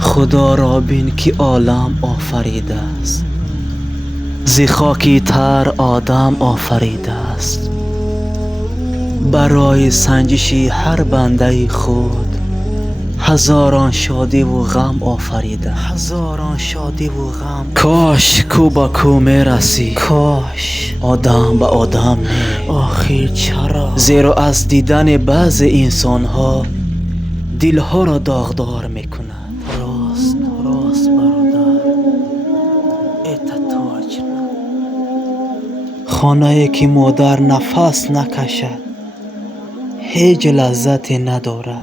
خدا را بین که عالم آفریده است، ز خاکی تر آدم آفریده است. برای سنجش هر بنده خود هزاران شادی و غم آفریده. کاش کو با کو می رسی، کاش آدم به آدم نی. آخر چرا؟ زیرا از دیدن بعض انسان ها دلها را داغدار می کند. راست برادر، اتتاج نه. خانه‌ای که مادر نفس نکشد هیچ لذتی ندارد.